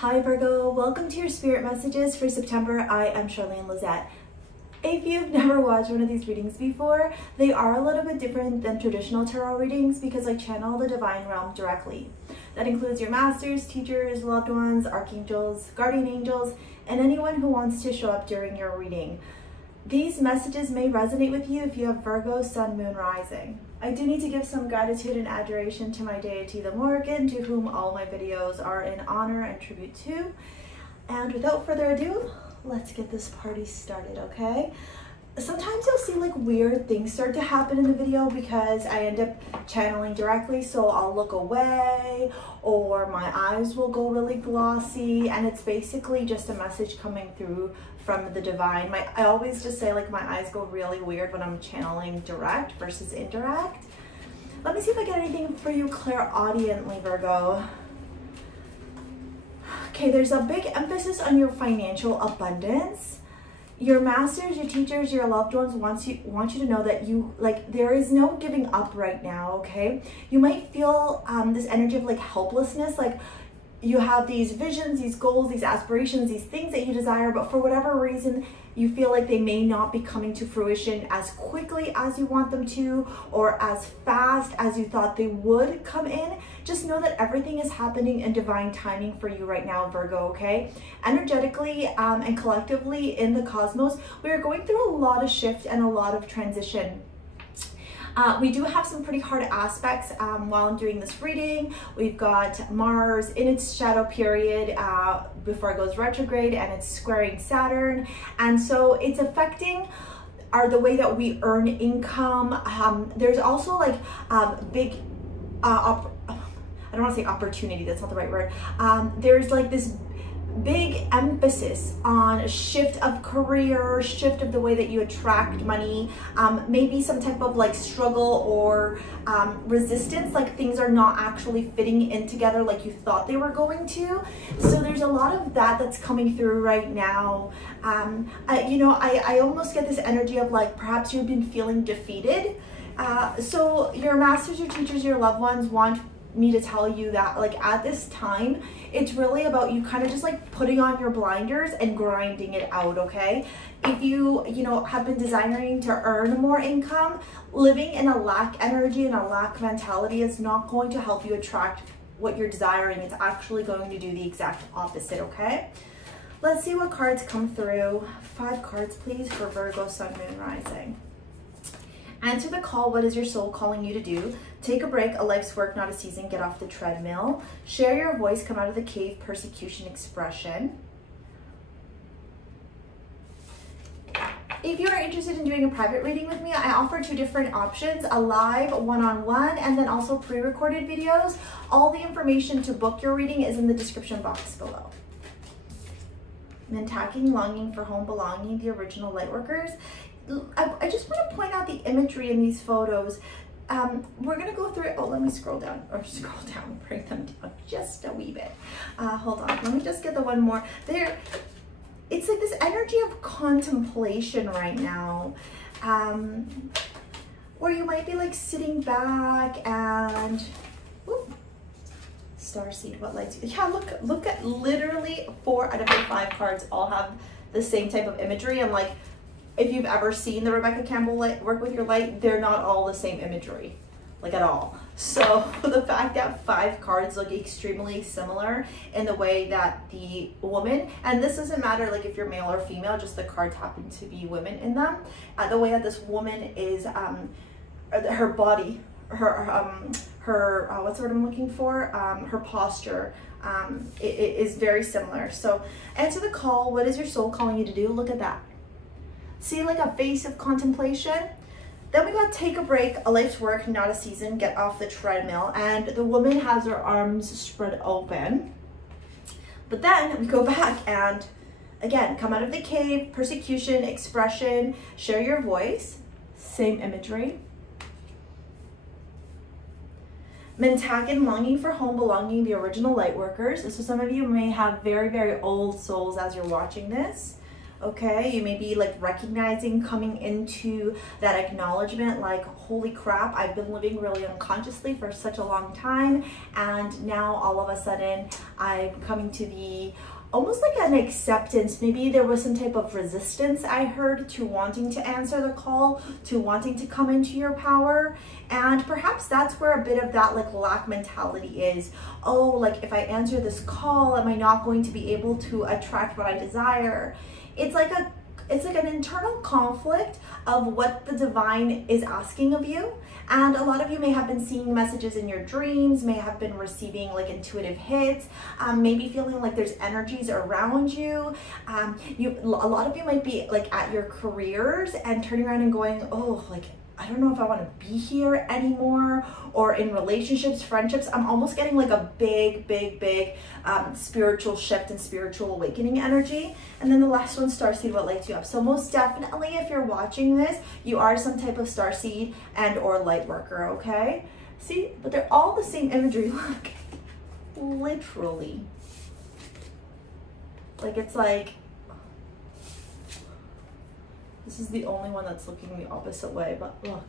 Hi Virgo, welcome to your spirit messages for September. I am Charlene Lizette. If you've never watched one of these readings before, they are a little bit different than traditional tarot readings because I channel the divine realm directly. That includes your masters, teachers, loved ones, archangels, guardian angels, and anyone who wants to show up during your reading. These messages may resonate with you if you have Virgo, Sun, Moon, Rising. I do need to give some gratitude and adoration to my deity, the Morgan, to whom all my videos are in honor and tribute to. And without further ado, let's get this party started, okay? Sometimes you'll see like weird things start to happen in the video because I end up channeling directly, so I'll look away or my eyes will go really glossy, and it's basically just a message coming through from the divine. I always just say like my eyes go really weird when I'm channeling direct versus indirect. Let me see if I get anything for you clairaudiently, Virgo. Okay, there's a big emphasis on your financial abundance. Your masters, your teachers, your loved ones want you to know that there is no giving up right now, okay? You might feel this energy of like helplessness, like you have these visions, these goals, these aspirations, these things that you desire, but for whatever reason, you feel like they may not be coming to fruition as quickly as you want them to, or as fast as you thought they would come in. Just know that everything is happening in divine timing for you right now, Virgo, okay? Energetically and collectively in the cosmos, we are going through a lot of shift and a lot of transition. We do have some pretty hard aspects while I'm doing this reading. We've got Mars in its shadow period before it goes retrograde, and it's squaring Saturn. And so it's affecting the way that we earn income. There's also like big, I don't want to say opportunity, that's not the right word. There's like this big emphasis on a shift of career, shift of the way that you attract money, maybe some type of like struggle or resistance, like things are not actually fitting in together like you thought they were going to. So there's a lot of that that's coming through right now. I almost get this energy of like perhaps you've been feeling defeated. So your masters, your teachers, your loved ones want me to tell you that like at this time it's really about you kind of just like putting on your blinders and grinding it out, okay? If you have been desiring to earn more income, living in a lack energy and a lack mentality is not going to help you attract what you're desiring. It's actually going to do the exact opposite, okay? Let's see what cards come through. 5 cards please for Virgo, Sun, Moon, Rising. Answer the call. What is your soul calling you to do? Take a break, a life's work, not a season. Get off the treadmill. Share your voice. Come out of the cave. Persecution, expression. If you are interested in doing a private reading with me, I offer 2 different options, a live one-on-one and then also pre-recorded videos. All the information to book your reading is in the description box below. Mentacking, longing for home, belonging, the original lightworkers. I just want to point out the imagery in these photos. We're going to go through it. Oh, let me scroll down, bring them down just a wee bit. Hold on. Let me just get the one more. It's like this energy of contemplation right now, where you might be like sitting back and, whoop, starseed, what lights you? Yeah, look at literally 4 out of the 5 cards all have the same type of imagery. And like, if you've ever seen the Rebecca Campbell work with your light, they're not all the same imagery, like at all. So the fact that 5 cards look extremely similar in the way that the woman, and this doesn't matter like if you're male or female, just the cards happen to be women in them, the way that this woman is, her body, her what's the word I'm looking for? Her posture, it is very similar. So answer the call. What is your soul calling you to do? Look at that. See like a face of contemplation? Then we got take a break, a life's work, not a season, get off the treadmill. And the woman has her arms spread open. But then we go back and again, come out of the cave, persecution, expression, share your voice, same imagery. Mentacking, longing for home, belonging, the original light workers. So some of you may have very, very old souls as you're watching this. okay? You may be like recognizing, coming into that acknowledgement like, holy crap, I've been living really unconsciously for such a long time, and now all of a sudden I'm coming to the almost like an acceptance. Maybe there was some type of resistance I heard to wanting to answer the call, to wanting to come into your power. And perhaps that's where a bit of that like lack mentality is. Oh, like if I answer this call, am I not going to be able to attract what I desire? It's like an internal conflict of what the divine is asking of you. And a lot of you may have been seeing messages in your dreams, may have been receiving like intuitive hits, maybe feeling like there's energies around you. A lot of you might be like at your careers and turning around and going, oh, like, I don't know if I want to be here anymore, or in relationships, friendships. I'm almost getting like a big spiritual shift and spiritual awakening energy. And then the last one, starseed, what lights you up. So most definitely, if you're watching this, you are some type of starseed and or light worker, okay? See, but they're all the same imagery, look, literally. Like, it's like, this is the only one that's looking the opposite way, but look.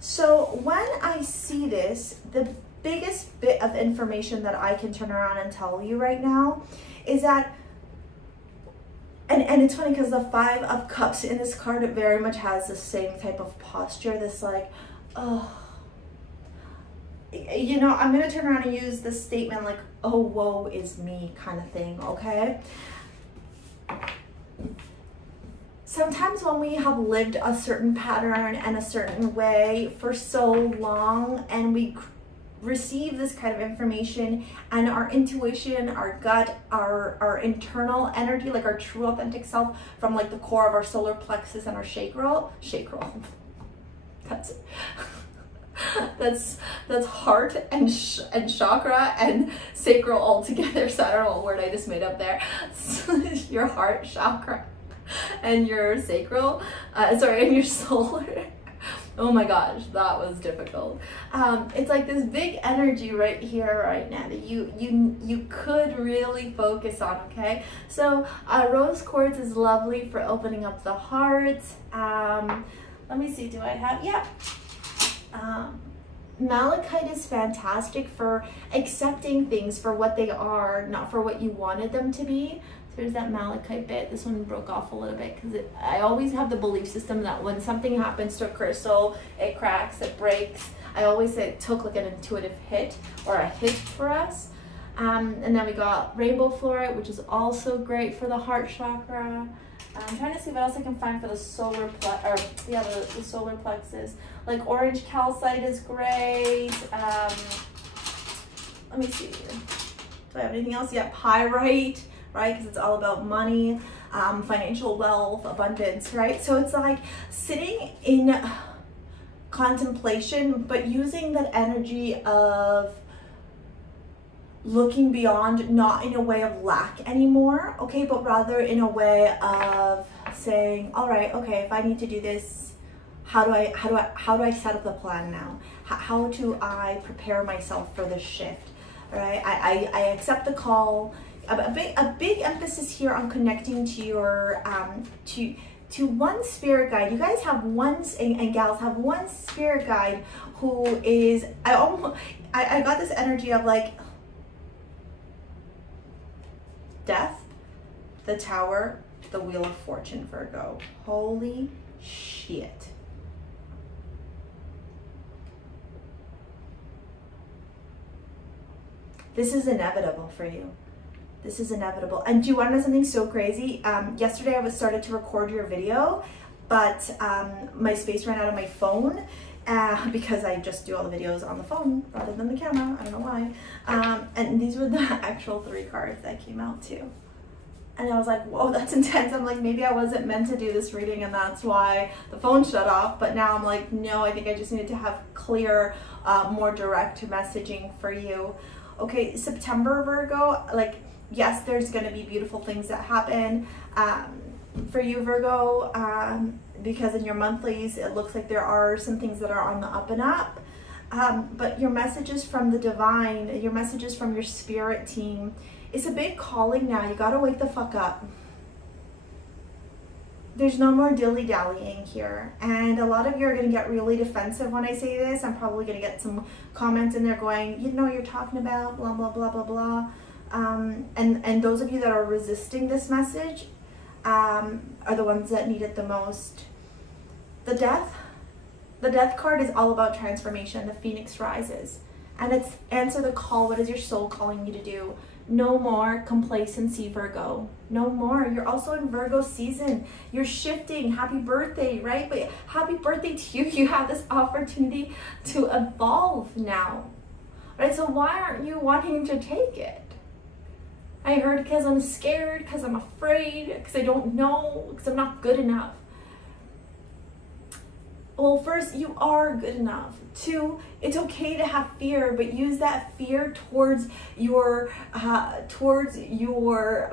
So when I see this, the biggest bit of information that I can turn around and tell you right now is that, and it's funny because the 5 of Cups in this card, it very much has the same type of posture, this like, oh, you know, I'm gonna turn around and use this statement like, oh, woe is me kind of thing, okay? Sometimes when we have lived a certain pattern and a certain way for so long, and we receive this kind of information, and our intuition, our gut, our internal energy, like our true authentic self from like the core of our solar plexus and our chakra, that's heart and chakra and sacral all together. So I don't know what word I just made up there. Your heart chakra and your sacral, and your solar. Oh my gosh, that was difficult. It's like this big energy right here, right now that you could really focus on, okay? So rose quartz is lovely for opening up the heart. Let me see, do I have, yeah. Malachite is fantastic for accepting things for what they are, not for what you wanted them to be. There's that malachite bit. This one broke off a little bit because I always have the belief system that when something happens to a crystal, it cracks, it breaks. I always say it took like an intuitive hit or a hit for us. And then we got rainbow fluorite, which is also great for the heart chakra. I'm trying to see what else I can find for the solar the solar plexus. Like orange calcite is great. Let me see. Do I have anything else? Yeah, pyrite, right? Because it's all about money, financial wealth, abundance, right? So it's like sitting in contemplation, but using that energy of looking beyond, not in a way of lack anymore, okay, but rather in a way of saying, all right, okay, if I need to do this, how do I set up the plan now? How do I prepare myself for this shift? All right, I accept the call. A big emphasis here on connecting to your to one spirit guide. You guys have one, and gals have one spirit guide who is, I got this energy of like Death, the Tower, the Wheel of Fortune, Virgo. Holy shit. This is inevitable for you. This is inevitable. And do you want to know something so crazy? Yesterday I was started to record your video, but my space ran out of my phone because I just do all the videos on the phone rather than the camera. I don't know why. And these were the actual 3 cards that came out too. And I was like, whoa, that's intense. I'm like, maybe I wasn't meant to do this reading and that's why the phone shut off. But now I'm like, no, I think I just needed to have clear, more direct messaging for you. Okay, September, Virgo, like, yes, there's gonna be beautiful things that happen for you, Virgo, because in your monthlies, it looks like there are some things that are on the up and up. But your messages from the divine, your messages from your spirit team It's a big calling now. You gotta wake the fuck up. There's no more dilly-dallying here. And a lot of you are gonna get really defensive when I say this. I'm probably gonna get some comments in there going, you know what you're talking about, blah, blah, blah, blah, blah. And those of you that are resisting this message are the ones that need it the most. The death card is all about transformation. The phoenix rises. And it's answer the call. What is your soul calling you to do? No more complacency, Virgo. No more. You're also in Virgo season. You're shifting. Happy birthday, right? But happy birthday to you. You have this opportunity to evolve now, right? So why aren't you wanting to take it? I heard because I'm scared, because I'm afraid, because I don't know, because I'm not good enough. Well, first, you are good enough. Two, it's okay to have fear, but use that fear towards your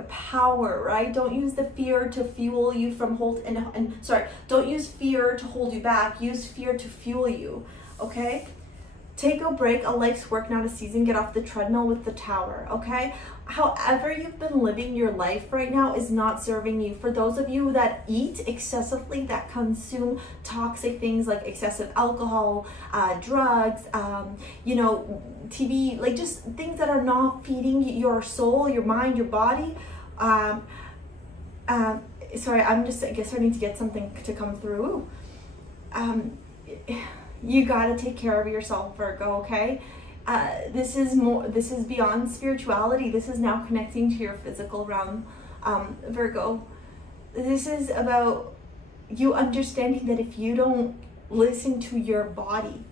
power, right? Don't use the fear to fuel you from don't use fear to hold you back. Use fear to fuel you, okay? Take a break, a life's work, not a season. Get off the treadmill with the tower, okay? However you've been living your life right now is not serving you. For those of you that eat excessively, that consume toxic things like excessive alcohol, drugs, you know, TV, like just things that are not feeding your soul, your mind, your body. Sorry, I guess I need to get something to come through. You gotta take care of yourself, Virgo, okay? This is beyond spirituality. This is now connecting to your physical realm, Virgo. This is about you understanding that if you don't listen to your body,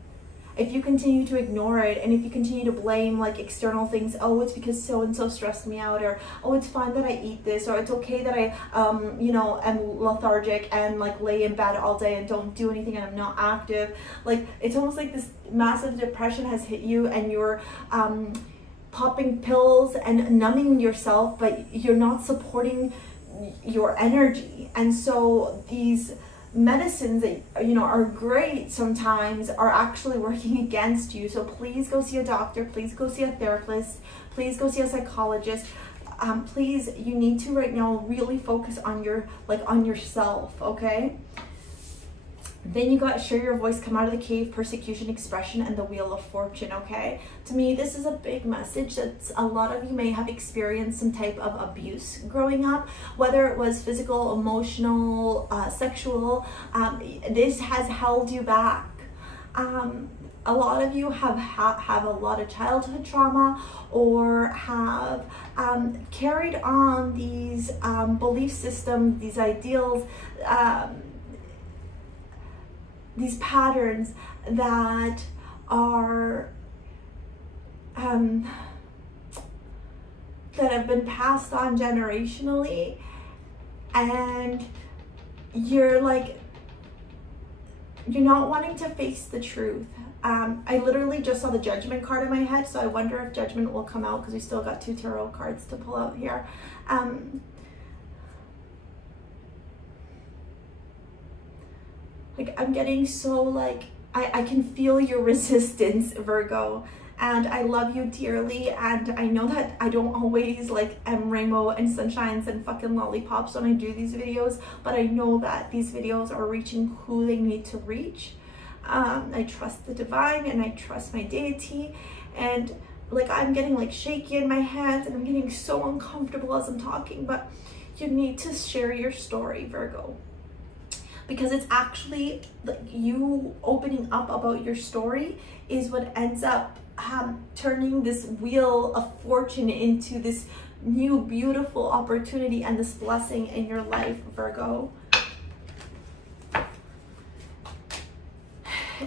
if you continue to ignore it, and if you continue to blame like external things, oh, it's because so-and-so stressed me out, or oh, it's fine that I eat this, or it's okay that I, you know, am lethargic and like lay in bed all day and don't do anything and I'm not active. Like, it's almost like this massive depression has hit you and you're popping pills and numbing yourself, but you're not supporting your energy. And so these medicines that, you know, are great sometimes are actually working against you. So please go see a doctor, please go see a therapist, please go see a psychologist. Please, you need to right now really focus on on yourself, okay? Then you got share your voice, come out of the cave, persecution, expression, and the wheel of fortune, okay? To me, this is a big message that a lot of you may have experienced some type of abuse growing up, whether it was physical, emotional, sexual. This has held you back. A lot of you have a lot of childhood trauma, or have carried on these belief systems, these ideals, these patterns that are that have been passed on generationally, and you're not wanting to face the truth. I literally just saw the Judgment card in my head, so I wonder if Judgment will come out, because we still got 2 tarot cards to pull out here. Like, I'm getting so like, I can feel your resistance, Virgo, and I love you dearly, and I know that I don't always like am rainbow and sunshines and fucking lollipops when I do these videos, but I know that these videos are reaching who they need to reach. I trust the divine and I trust my deity, and like I'm getting like shaky in my hands and I'm getting so uncomfortable as I'm talking, but you need to share your story, Virgo. Because it's actually like you opening up about your story is what ends up turning this wheel of fortune into this new beautiful opportunity and this blessing in your life, Virgo.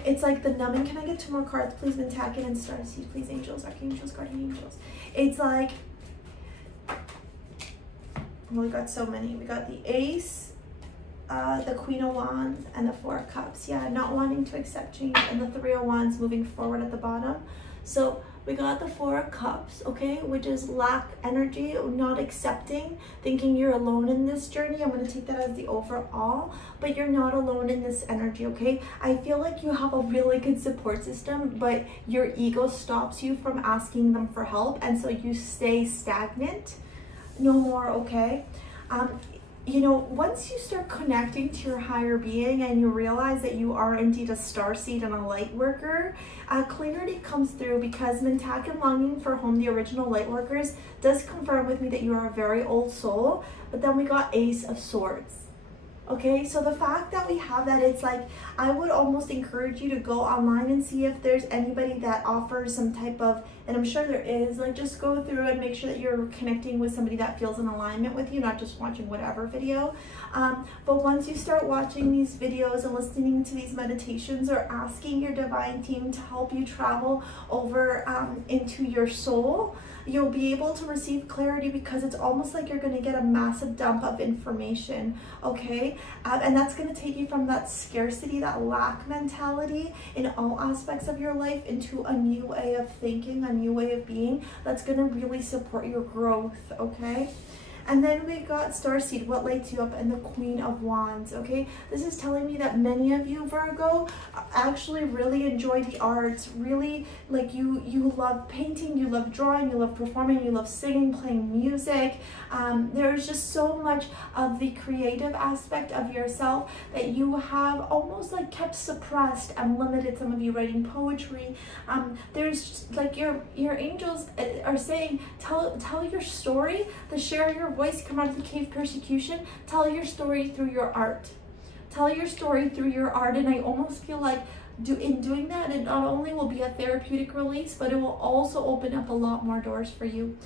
It's like the numbing. Can I get 2 more cards, please? Pentakid and Starseed, please. Angels, archangels, guardian angels. It's like, well, we got so many. We got the Ace, the Queen of Wands, and the 4 of Cups. Yeah, not wanting to accept change, and the 3 of Wands moving forward at the bottom. So We got the Four of Cups, okay, which is lack energy, not accepting, thinking you're alone in this journey. I'm going to take that as the overall, but you're not alone in this energy, okay? I feel like you have a really good support system, but your ego stops you from asking them for help, and so you stay stagnant. No more, okay? You know, once you start connecting to your higher being and you realize that you are indeed a starseed and a light worker, clarity comes through, because Mintak and Longing for Home, the original light workers, does confirm with me that you are a very old soul. But then we got Ace of Swords. Okay, so the fact that we have that, it's like, I would almost encourage you to go online and see if there's anybody that offers some type of, and I'm sure there is, like, just go through and make sure that you're connecting with somebody that feels in alignment with you, not just watching whatever video. But once you start watching these videos and listening to these meditations, or asking your divine team to help you travel over into your soul, you'll be able to receive clarity, because it's almost like you're going to get a massive dump of information, okay? And that's going to take you from that scarcity, that lack mentality in all aspects of your life, into a new way of thinking, a new way of being that's going to really support your growth, okay? And then we got Starseed, what lights you up, and the Queen of Wands, okay? This is telling me that many of you, Virgo, actually really enjoy the arts, really, like, you love painting, you love drawing, you love performing, you love singing, playing music. There's just so much of the creative aspect of yourself that you have almost like kept suppressed and limited. Some of you writing poetry. There's like your angels are saying, tell your story, to share your voice, come out of the cave persecution, tell your story through your art. Tell your story through your art. And I almost feel like in doing that, it not only will be a therapeutic release, but it will also open up a lot more doors for you.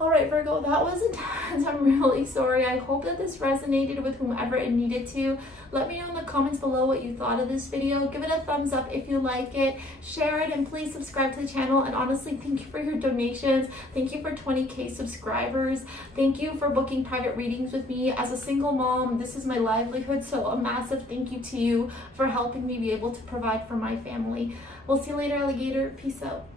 All right, Virgo, that was intense. I'm really sorry. I hope that this resonated with whomever it needed to. Let me know in the comments below what you thought of this video. Give it a thumbs up if you like it. Share it, and please subscribe to the channel. And honestly, thank you for your donations. Thank you for 20K subscribers. Thank you for booking private readings with me. As a single mom, this is my livelihood, so a massive thank you to you for helping me be able to provide for my family. We'll see you later, alligator. Peace out.